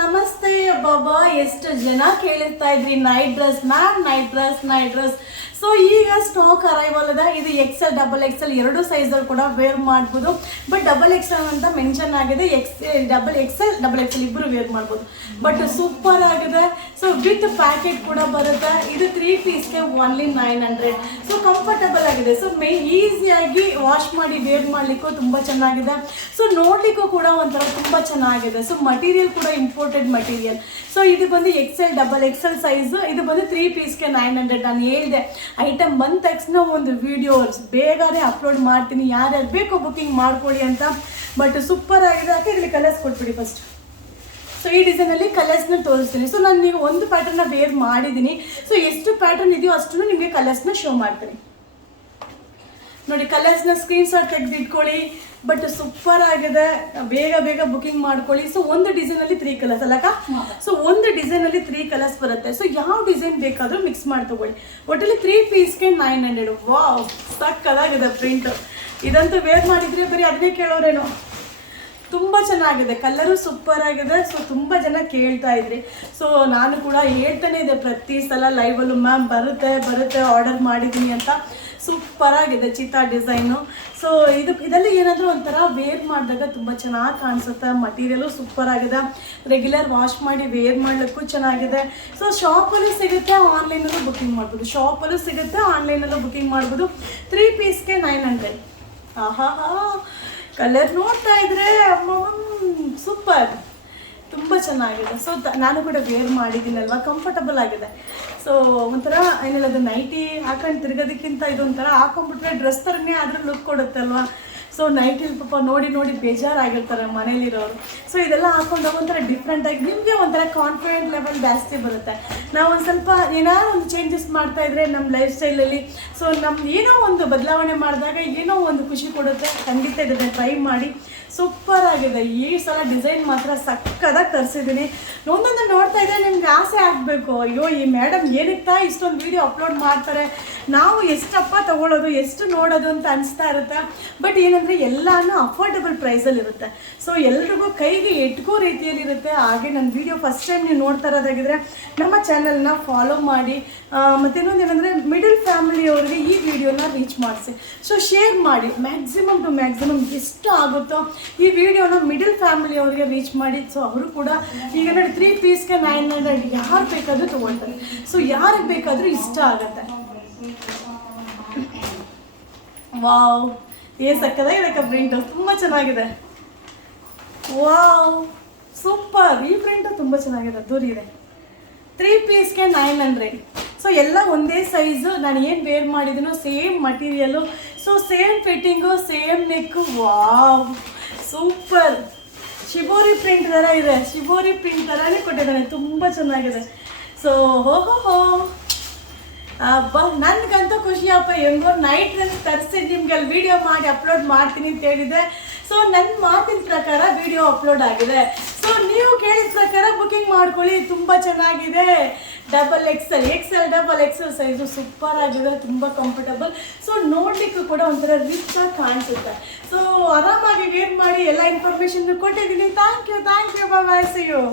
ನಮಸ್ತೆ ಬಾಬಾ. ಎಷ್ಟು ಜನ ಕೇಳಿರ್ತಾ ಇದ್ರಿ night dress ma'am, night dress. So ಈಗ ಸ್ಟಾಕ್ ಅರೈವಲ್ ಅದ. ಇದು XL, XXL ಎರಡು ಸೈಜಲ್ಲಿ ಕೂಡ ವೇರ್ ಮಾಡ್ಬೋದು. ಬಟ್ XXL ಅಂತ ಮೆನ್ಷನ್ ಆಗಿದೆ. XXL ಇಬ್ಬರು ವೇರ್ ಮಾಡ್ಬೋದು. ಬಟ್ ಸೂಪರ್ ಆಗಿದೆ. ಸೊ ವಿತ್ ಪ್ಯಾಕೆಟ್ ಕೂಡ ಬರುತ್ತೆ. ಇದು 3 ಪೀಸ್ಗೆ ಓನ್ಲಿ 900. ಸೊ ಕಂಫರ್ಟಬಲ್ ಆಗಿದೆ. ಸೊ ಈಸಿಯಾಗಿ ವಾಶ್ ಮಾಡಿ ವೇರ್ ಮಾಡಲಿಕ್ಕೂ ತುಂಬ ಚೆನ್ನಾಗಿದೆ. ಸೊ ನೋಡ್ಲಿಕ್ಕೂ ಕೂಡ ಒಂಥರ ತುಂಬ ಚೆನ್ನಾಗಿದೆ. ಸೊ ಮಟೀರಿಯಲ್ ಕೂಡ ಇಂಪೋರ್ಟೆಡ್ ಮಟೀರಿಯಲ್. ಸೊ ಇದು ಬಂದು XL, XXL ಸೈಜ್. ಇದು ಬಂದು 3 ಪೀಸ್ಗೆ 900. ನಾನು ಹೇಳಿದೆ ಐಟಮ್ ಬಂದ ತಕ್ಷಣ ಒಂದು ವಿಡಿಯೋ ಬೇಗನೆ ಅಪ್ಲೋಡ್ ಮಾಡ್ತೀನಿ, ಯಾರ್ಯಾರು ಬೇಕೋ ಬುಕ್ಕಿಂಗ್ ಮಾಡ್ಕೊಳ್ಳಿ ಅಂತ. ಬಟ್ ಸೂಪರ್ ಆಗಿದೆ. ಅದಕ್ಕೆ ಇಲ್ಲಿ ಕಲರ್ಸ್ ಕೊಟ್ಬಿಡಿ ಫಸ್ಟ್. ಸೊ ಈ ಡಿಸೈನಲ್ಲಿ ಕಲರ್ಸ್ನ ತೋರಿಸ್ತೀನಿ. ಸೊ ನಾನು ಈಗ ಒಂದು ಪ್ಯಾಟರ್ನ ವೇರ್ ಮಾಡಿದ್ದೀನಿ. ಸೊ ಎಷ್ಟು ಪ್ಯಾಟರ್ನ್ ಇದೆಯೋ ಅಷ್ಟು ನಿಮಗೆ ಕಲರ್ಸ್ನ ಶೋ ಮಾಡ್ತೀನಿ. ನೋಡಿ, ಕಲರ್ಸ್ನ ಸ್ಕ್ರೀನ್ಶಾಟ್ ತೆಗೆದಿಟ್ಕೊಳ್ಳಿ. ಬಟ್ ಸೂಪರ್ ಆಗಿದೆ. ಬೇಗ ಬುಕಿಂಗ್ ಮಾಡ್ಕೊಳ್ಳಿ. ಸೊ ಒಂದು ಡಿಸೈನಲ್ಲಿ 3 ಕಲರ್ಸ್ ಅಲ್ಲಕ್ಕ. ಸೊ ಒಂದು ಡಿಸೈನಲ್ಲಿ 3 ಕಲರ್ಸ್ ಬರುತ್ತೆ. ಸೊ ಯಾವ ಡಿಸೈನ್ ಬೇಕಾದರೂ ಮಿಕ್ಸ್ ಮಾಡಿ ತಗೊಳ್ಳಿ. ಒಟ್ಟಲ್ಲಿ 3 ಪೀಸ್ಗೆ 900. ವಾವ್, ಸಕ್ಕದಾಗಿದೆ ಪ್ರಿಂಟ್. ಇದಂತೂ ವೇರ್ ಮಾಡಿದ್ರೆ ಬರೀ ಅದನ್ನೇ ಕೇಳೋರೇನೋ. ತುಂಬ ಚೆನ್ನಾಗಿದೆ. ಕಲರು ಸೂಪರ್ ಆಗಿದೆ. ಸೊ ತುಂಬ ಜನ ಕೇಳ್ತಾ ಇದ್ರಿ. ಸೊ ನಾನು ಕೂಡ ಹೇಳ್ತಾನೆ ಇದೆ ಪ್ರತಿ ಸಲ ಲೈವಲ್ಲೂ, ಮ್ಯಾಮ್ ಬರುತ್ತೆ ಆರ್ಡರ್ ಮಾಡಿದ್ದೀನಿ ಅಂತ. ಸೂಪರ್ ಆಗಿದೆ ಚಿತಾ ಡಿಸೈನು. ಸೊ ಇದರಲ್ಲಿ ಏನಾದರೂ ಒಂಥರ ವೇರ್ ಮಾಡಿದಾಗ ತುಂಬ ಚೆನ್ನಾಗಿ ಕಾಣಿಸುತ್ತೆ. ಮಟೀರಿಯಲು ಸೂಪರ್ ಆಗಿದೆ. ರೆಗ್ಯುಲರ್ ವಾಶ್ ಮಾಡಿ ವೇರ್ ಮಾಡಲಿಕ್ಕೂ ಚೆನ್ನಾಗಿದೆ. ಸೊ ಶಾಪಲ್ಲೂ ಸಿಗುತ್ತೆ, ಆನ್ಲೈನಲ್ಲೂ ಬುಕ್ಕಿಂಗ್ ಮಾಡ್ಬೋದು. ಶಾಪಲ್ಲೂ ಸಿಗುತ್ತೆ, ಆನ್ಲೈನಲ್ಲೂ ಬುಕ್ಕಿಂಗ್ ಮಾಡ್ಬೋದು. 3 ಪೀಸ್ಗೆ 900. ಆಹಾ, ಕಲರ್ ನೋಡ್ತಾ ಇದ್ರೆ ಸೂಪರ್, ತುಂಬ ಚೆನ್ನಾಗಿದೆ. ಸೊ ನಾನು ಕೂಡ ವೇರ್ ಮಾಡಿದ್ದೀನಲ್ವ, ಕಂಫರ್ಟಬಲ್ ಆಗಿದೆ. ಸೊ ಒಂಥರ ಏನಿಲ್ಲ, ಅದು ನೈಟಿ ಹಾಕೊಂಡು ತಿರ್ಗೋದಕ್ಕಿಂತ ಇದೊಂಥರ ಹಾಕೊಂಡ್ಬಿಟ್ರೆ ಡ್ರೆಸ್ ಥರನೇ ಆದರೂ ಲುಕ್ ಕೊಡುತ್ತೆ ಅಲ್ವಾ. ಸೊ ನೈಟಿಲಿ ಪಾಪ ನೋಡಿ ಬೇಜಾರಾಗಿರ್ತಾರೆ ಮನೇಲಿರೋರು. ಸೊ ಇದೆಲ್ಲ ಹಾಕೊಂಡಾಗ ಒಂಥರ ಡಿಫ್ರೆಂಟಾಗಿ ನಿಮಗೆ ಒಂಥರ ಕಾನ್ಫಿಡೆಂಟ್ ಲೆವೆಲ್ ಜಾಸ್ತಿ ಬರುತ್ತೆ. ನಾವು ಒಂದು ಸ್ವಲ್ಪ ಏನಾದ್ರು ಒಂದು ಚೇಂಜಸ್ ಮಾಡ್ತಾ ಇದ್ರೆ ನಮ್ಮ ಲೈಫ್ ಸ್ಟೈಲಲ್ಲಿ, ಸೊ ನಮ್ಮ ಏನೋ ಒಂದು ಬದಲಾವಣೆ ಮಾಡಿದಾಗ ಏನೋ ಒಂದು ಖುಷಿ ಕೊಡುತ್ತೆ. ಖಂಡಿತ ಇದನ್ನು ಟ್ರೈ ಮಾಡಿ. ಸೂಪರ್ ಆಗಿದೆ. ಈ ಸಲ ಡಿಸೈನ್ ಮಾತ್ರ ಸಕ್ಕದಾಗಿ ತರಿಸಿದ್ದೀನಿ. ಒಂದೊಂದು ನೋಡ್ತಾ ಇದ್ದರೆ ನಿಮ್ಗೆ ಆಸೆ ಆಗಬೇಕು, ಅಯ್ಯೋ ಈ ಮೇಡಮ್ ಏನಕ್ಕೆ ಇಷ್ಟೊಂದು ವೀಡಿಯೋ ಅಪ್ಲೋಡ್ ಮಾಡ್ತಾರೆ, ನಾವು ಎಷ್ಟಪ್ಪ ತೊಗೊಳ್ಳೋದು, ಎಷ್ಟು ನೋಡೋದು ಅಂತ ಅನಿಸ್ತಾ ಇರುತ್ತೆ. ಬಟ್ ಏನಂದರೆ ಎಲ್ಲನೂ ಅಫೋರ್ಡಬಲ್ ಪ್ರೈಸಲ್ಲಿ ಇರುತ್ತೆ. ಸೊ ಎಲ್ರಿಗೂ ಕೈಗೆ ಎಟ್ಕೋ ರೀತಿಯಲ್ಲಿರುತ್ತೆ. ಹಾಗೆ ನನ್ನ ವೀಡಿಯೋ ಫಸ್ಟ್ ಟೈಮ್ ನೀವು ನೋಡ್ತಾ ಇರೋದಾಗಿದ್ದರೆ ನಮ್ಮ ಚಾನಲ್ನ ಫಾಲೋ ಮಾಡಿ. ಮತ್ತೇನೊಂದು ಏನಂದರೆ ಮಿಡಲ್ ಫ್ಯಾಮಿಲಿಯವ್ರಿಗೆ ಈ ವಿಡಿಯೋನ ರೀಚ್ ಮಾಡಿಸಿ. ಸೊ ಶೇರ್ ಮಾಡಿ, ಮ್ಯಾಕ್ಸಿಮಮ್ ಟು ಮ್ಯಾಕ್ಸಿಮಮ್ ಎಷ್ಟು ಆಗುತ್ತೋ ಈ ವಿಡಿಯೋನ ಮಿಡಲ್ ಫ್ಯಾಮಿಲಿಯವ್ರಿಗೆ ರೀಚ್ ಮಾಡಿ. ಸೊ ಅವರು ಕೂಡ ಈಗ ನೋಡಿ 3 ಪೀಸ್ಗೆ 900, ಯಾರು ಬೇಕಾದರೂ ತೊಗೊಳ್ತಾರೆ. ಸೊ ಯಾರಿಗೆ ಬೇಕಾದರೂ ಇಷ್ಟ ಆಗುತ್ತೆ. ವಾವ್, ಸಕ್ಕದಾಗಿದೆ ಪ್ರಿಂಟು, ತುಂಬ ಚೆನ್ನಾಗಿದೆ. Wow, super. ಈ ಪ್ರಿಂಟು ತುಂಬ ಚೆನ್ನಾಗಿದೆ, ದೂರಿದೆ. 3 ಪೀಸ್ಗೆ 900. ಸೊ ಎಲ್ಲ ಒಂದೇ ಸೈಜು. ನಾನು ಏನು ವೇರ್ ಮಾಡಿದ್ದೀನೋ same material. So same fitting, same neck. Wow, super. Shibori print ಥರ ಇದೆ. ಶಿಬೋರಿ ಪ್ರಿಂಟ್ ಥರನೇ ಕೊಟ್ಟಿದ್ದಾನೆ, ತುಂಬ ಚೆನ್ನಾಗಿದೆ. ಸೊ ಹೋ ಅಬ್ಬ, ನನಗಂತೂ ಖುಷಿಯಪ್ಪ. ಹೆಂಗೋ ನೈಟ್ ಡ್ರೆಸ್ ತರಿಸಿ ನಿಮ್ಗೆ ಅಲ್ಲಿ ವೀಡಿಯೋ ಮಾಡಿ ಅಪ್ಲೋಡ್ ಮಾಡ್ತೀನಿ ಅಂತ ಹೇಳಿದೆ. ಸೊ ನನ್ನ ಮಾತಿನ ಪ್ರಕಾರ ವಿಡಿಯೋ ಅಪ್ಲೋಡ್ ಆಗಿದೆ. ಸೊ ನೀವು ಕೇಳಿದ ಪ್ರಕಾರ ಬುಕ್ಕಿಂಗ್ ಮಾಡ್ಕೊಳ್ಳಿ. ತುಂಬ ಚೆನ್ನಾಗಿದೆ. XL ಸೈಜು ಸೂಪರ್ ಆಗಿದೆ, ತುಂಬ ಕಂಫರ್ಟಬಲ್. ಸೊ ನೋಡಲಿಕ್ಕೂ ಕೂಡ ಒಂಥರ ರಿಚ್ ಆಗಿ ಕಾಣಿಸುತ್ತೆ. ಸೊ ಆರಾಮಾಗಿ ವೇರ್ ಮಾಡಿ. ಎಲ್ಲ ಇನ್ಫಾರ್ಮೇಷನ್ ಕೊಟ್ಟಿದ್ದೀನಿ. Thank you. Bye, see you.